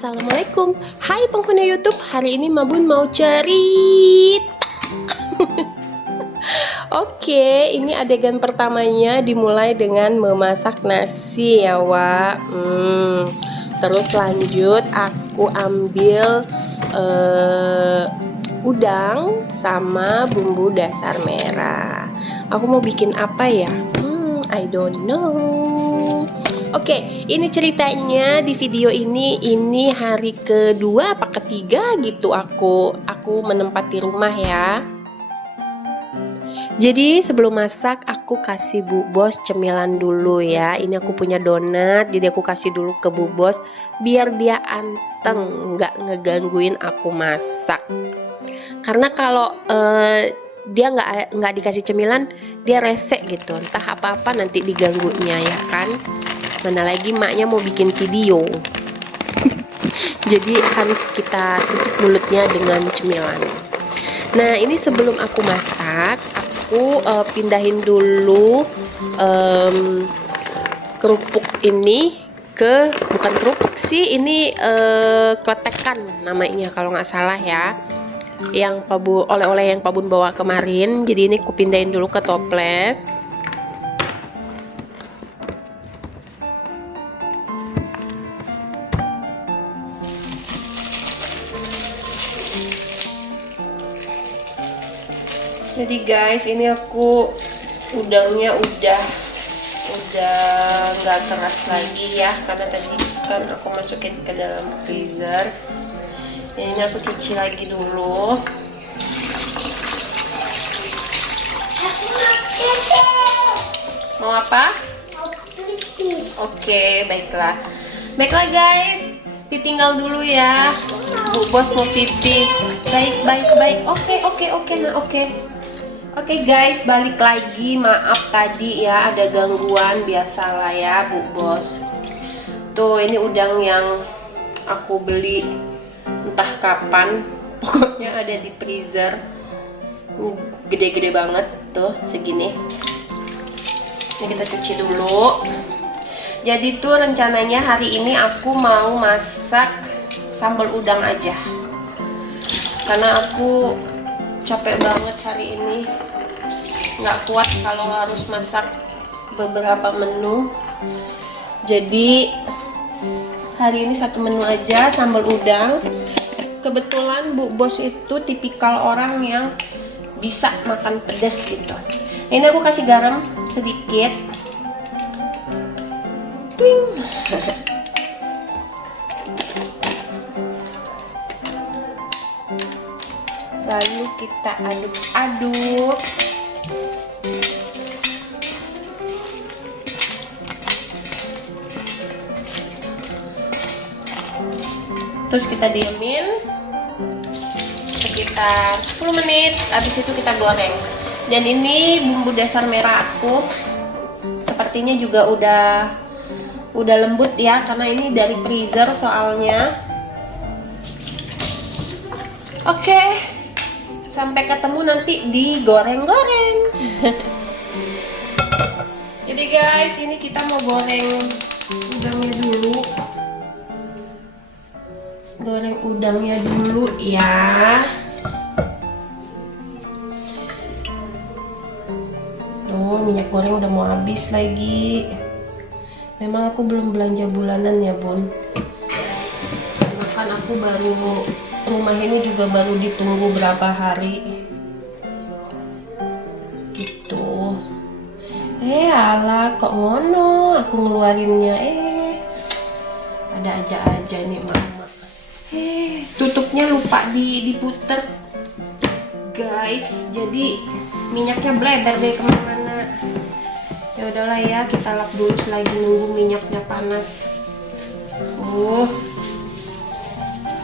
Assalamualaikum. Hai pengguna YouTube, hari ini Mabun mau cerita. Oke, ini adegan pertamanya dimulai dengan memasak nasi ya Wak. Terus lanjut aku ambil udang sama bumbu dasar merah. Aku mau bikin apa ya? I don't know. Oke, ini ceritanya di video ini hari kedua apa ketiga gitu aku menempati rumah ya. Jadi sebelum masak aku kasih Bu Bos cemilan dulu ya. Ini aku punya donat, jadi aku kasih dulu ke Bu Bos biar dia anteng, nggak ngegangguin aku masak. Karena kalau dia nggak dikasih cemilan, dia resek gitu, entah apa-apa nanti diganggunya ya kan. Mana lagi maknya mau bikin video. Jadi harus kita tutup mulutnya dengan cemilan. Nah ini sebelum aku masak, aku pindahin dulu kerupuk ini ke, bukan kerupuk sih, ini kletekan namanya kalau nggak salah ya, yang oleh-oleh yang Pak Bun bawa kemarin. Jadi ini aku pindahin dulu ke toples. Jadi guys, ini aku udangnya udah nggak keras lagi ya, karena tadi kan aku masukin ke dalam freezer. Ini aku cuci lagi dulu. Mau apa? Oke, baiklah guys, ditinggal dulu ya. Bu Bos mau pipis. Baik. Oke guys, balik lagi. Maaf tadi ya ada gangguan, biasalah ya Bu Bos. Tuh ini udang yang aku beli entah kapan, pokoknya ada di freezer. Gede-gede banget tuh, segini. Ini kita cuci dulu. Jadi tuh rencananya hari ini aku mau masak sambal udang aja, karena aku capek banget hari ini, nggak kuat kalau harus masak beberapa menu. Jadi hari ini satu menu aja, sambal udang. Kebetulan Bu Bos itu tipikal orang yang bisa makan pedas gitu. Ini aku kasih garam sedikit. Twing. Lalu kita aduk-aduk. Terus kita diemin sekitar 10 menit. Habis itu kita goreng. Dan ini bumbu dasar merah aku sepertinya juga udah lembut ya, karena ini dari freezer soalnya. Oke, sampai ketemu nanti digoreng-goreng. Jadi guys, ini kita mau goreng udangnya dulu. Goreng udangnya dulu ya. Tuh minyak goreng udah mau habis lagi. Memang aku belum belanja bulanan ya Bun. Karena kan aku rumah ini juga baru ditunggu berapa hari gitu. Alah kok ngono aku ngeluarinnya, ada aja nih mama. Tutupnya lupa diputer guys, jadi minyaknya bleber deh kemana-mana. Ya udahlah ya, kita lap dulu selagi nunggu minyaknya panas.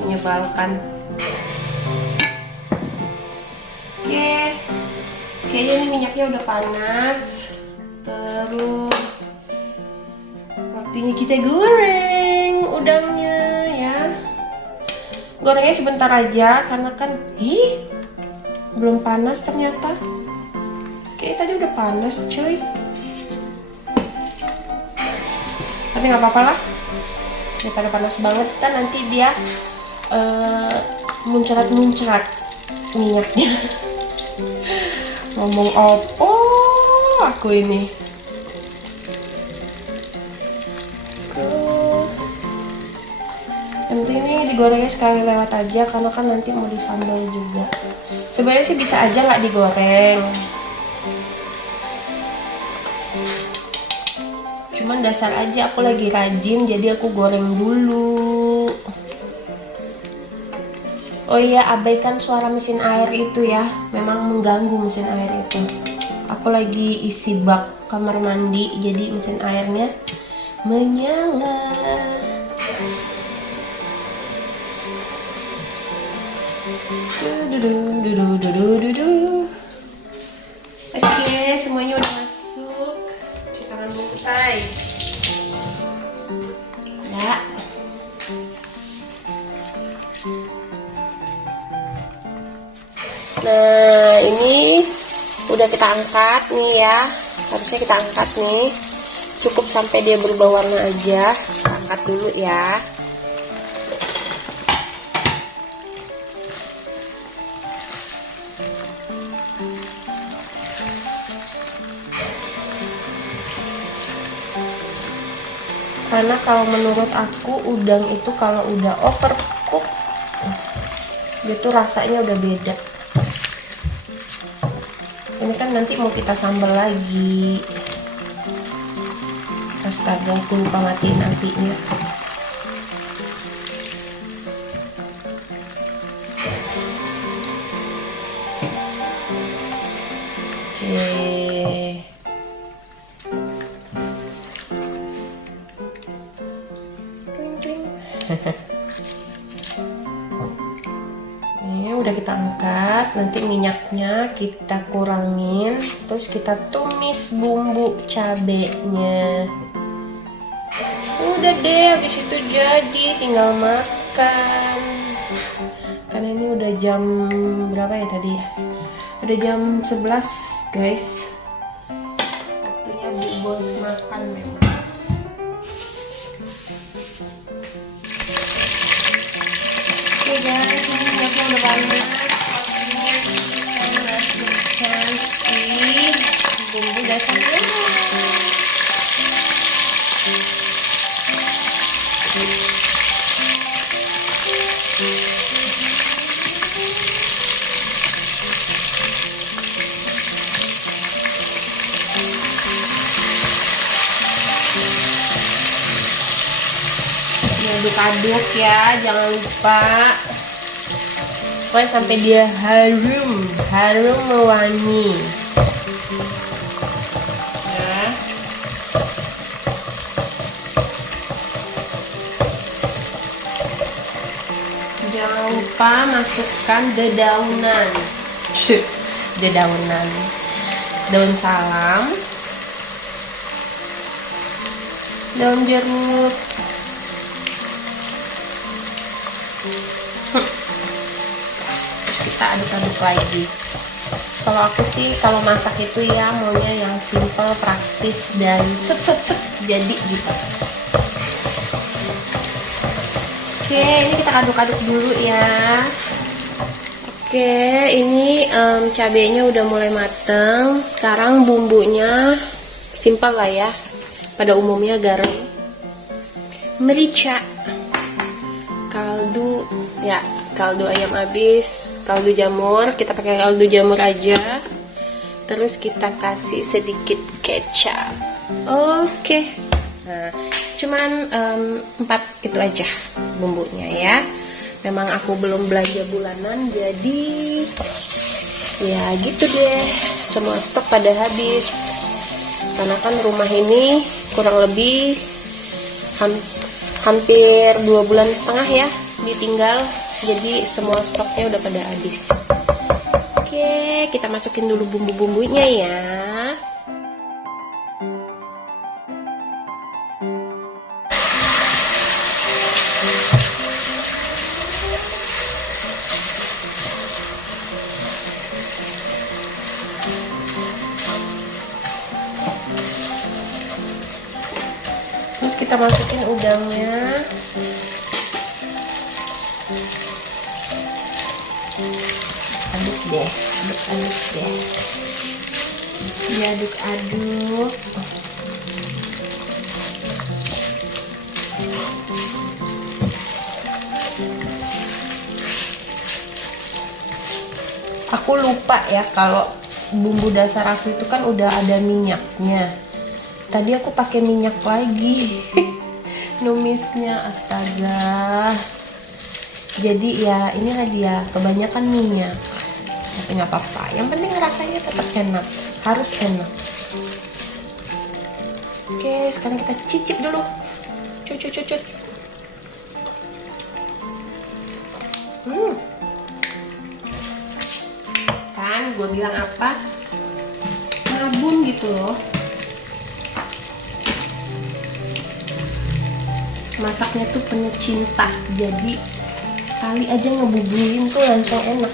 Menyebalkan. Oke, kayaknya ini minyaknya udah panas. Terus waktunya kita goreng udangnya ya. Gorengnya sebentar aja karena kan belum panas ternyata. Kayaknya tadi udah panas cuy. Tapi nggak apa-apa lah. daripada panas banget kan nanti dia muncrat-muncrat minyaknya. Ngomong apa aku ini. Nanti ini digorengnya sekali lewat aja karena kan nanti mau disambal juga. Sebenarnya sih bisa aja nggak digoreng. Cuman dasar aja aku lagi rajin jadi aku goreng dulu. Oh iya, abaikan suara mesin air itu ya. Memang mengganggu mesin air itu. Aku lagi isi bak kamar mandi jadi mesin airnya menyala. Oke, semuanya udah masuk. Cuci tangan dulu, say. Ya. Nah, ini udah kita angkat nih ya. Harusnya kita angkat nih. Cukup sampai dia berubah warna aja. Kita angkat dulu ya. Karena kalau menurut aku udang itu kalau udah overcook gitu rasanya udah beda. Ini kan nanti mau kita sambal lagi. Astaga, aku lupa matiin apinya. Oke. Ini udah kita angkat, nanti minyaknya kita kurangin, terus kita tumis bumbu cabenya. Udah deh, habis itu jadi tinggal makan. Karena ini udah jam berapa ya tadi? Udah jam 11 guys. Waktunya Bu Bos makan memang. Oke guys, ini minyaknya udah panas. Waktunya kita masukkan si bumbu dasarnya. Aduk-aduk ya, jangan lupa. Pokoknya sampai dia harum mewangi. Ya. Jangan lupa masukkan dedaunan. Dedaunan. Daun salam. Daun jeruk. Terus kita aduk-aduk lagi. Kalau aku sih kalau masak itu ya maunya yang simple, praktis dan set jadi gitu. Oke, ini kita aduk-aduk dulu ya. Oke, ini cabenya udah mulai mateng. Sekarang bumbunya simple lah ya. Pada umumnya garam, merica, kaldu ya, kaldu ayam habis, kaldu jamur, kita pakai kaldu jamur aja. Terus kita kasih sedikit kecap. Oke. Nah, cuman 4 itu aja bumbunya ya. Memang aku belum belanja bulanan jadi ya gitu deh, semua stok pada habis. Karena kan rumah ini kurang lebih hampir 2,5 bulan ya ditinggal, jadi semua stoknya udah pada habis. Oke, kita masukin dulu bumbu-bumbunya ya. Terus kita masukin udangnya. Aduk deh, aduk deh. Diaduk-aduk. Aku lupa ya kalau bumbu dasar aku itu kan udah ada minyaknya. Tadi aku pakai minyak lagi. Numisnya, astaga. Jadi ya inilah dia, kebanyakan minyak. Tapi nggak apa-apa, yang penting rasanya tetap enak, harus enak. Oke, sekarang kita cicip dulu. Cucut. Kan gue bilang apa, ngabun gitu loh. Masaknya tuh penuh cinta, jadi sekali aja ngebubuhin tuh langsung enak.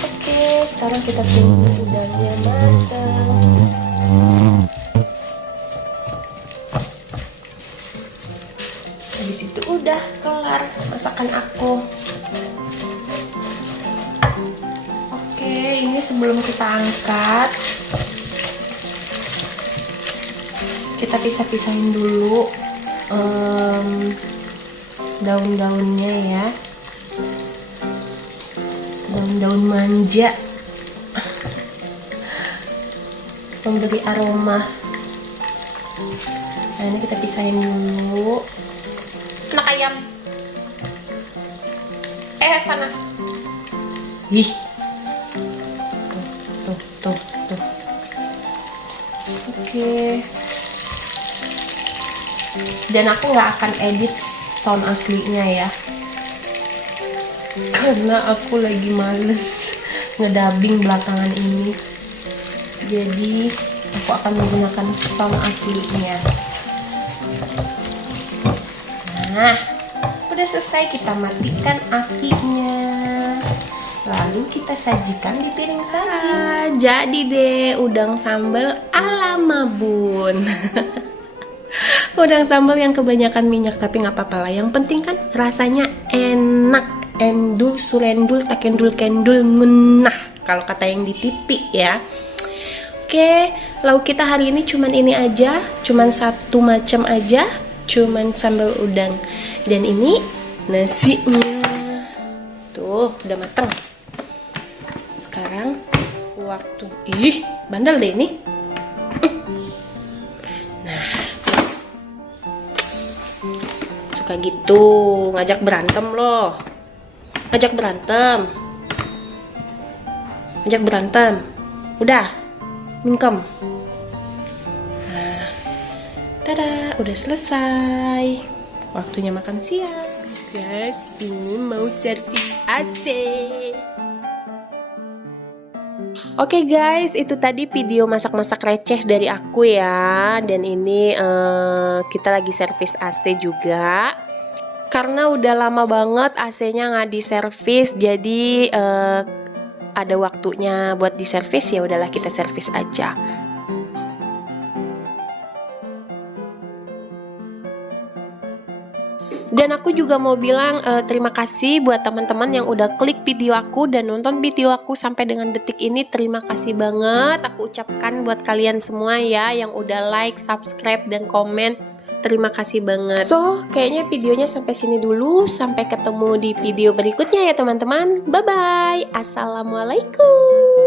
Oke, sekarang kita tunggu udangnya matang. Habis itu udah kelar masakan aku. Oke, ini sebelum kita angkat, kita pisah-pisahin dulu daun-daunnya ya, daun-daun manja memberi aroma. Nah, ini kita pisahin dulu. Anak ayam, panas. Ih, tuh. Oke. Dan aku nggak akan edit sound aslinya ya, karena aku lagi males ngedabing belakangan ini. Jadi aku akan menggunakan sound aslinya. Nah, udah selesai, kita matikan apinya. Lalu kita sajikan di piring saja. Jadi deh udang sambal ala Mabun. Udang sambal yang kebanyakan minyak, tapi nggak apa-apa lah. Yang penting kan rasanya enak. Endul, surendul, takendul, kendul, ngunah. Kalau kata yang di TV ya. Oke, lauk kita hari ini cuman ini aja. Cuman satu macam aja. Cuman sambal udang. Dan ini nasinya. Tuh, udah mateng. Sekarang waktu. Ih, bandel deh ini. Kayak gitu, ngajak berantem loh. Ngajak berantem. Udah, mingkem. Nah, tada, udah selesai. Waktunya makan siang. Guys, ini mau servis AC. Oke guys, itu tadi video masak-masak receh dari aku ya. Dan ini kita lagi servis AC juga. Karena udah lama banget AC-nya nggak diservis, jadi ada waktunya buat diservis, ya udahlah kita servis aja. Dan aku juga mau bilang terima kasih buat teman-teman yang udah klik video aku dan nonton video aku sampai dengan detik ini. Terima kasih banget aku ucapkan buat kalian semua ya yang udah like, subscribe, dan komen. Terima kasih banget. So, kayaknya videonya sampai sini dulu. Sampai ketemu di video berikutnya ya teman-teman. Bye-bye. Assalamualaikum.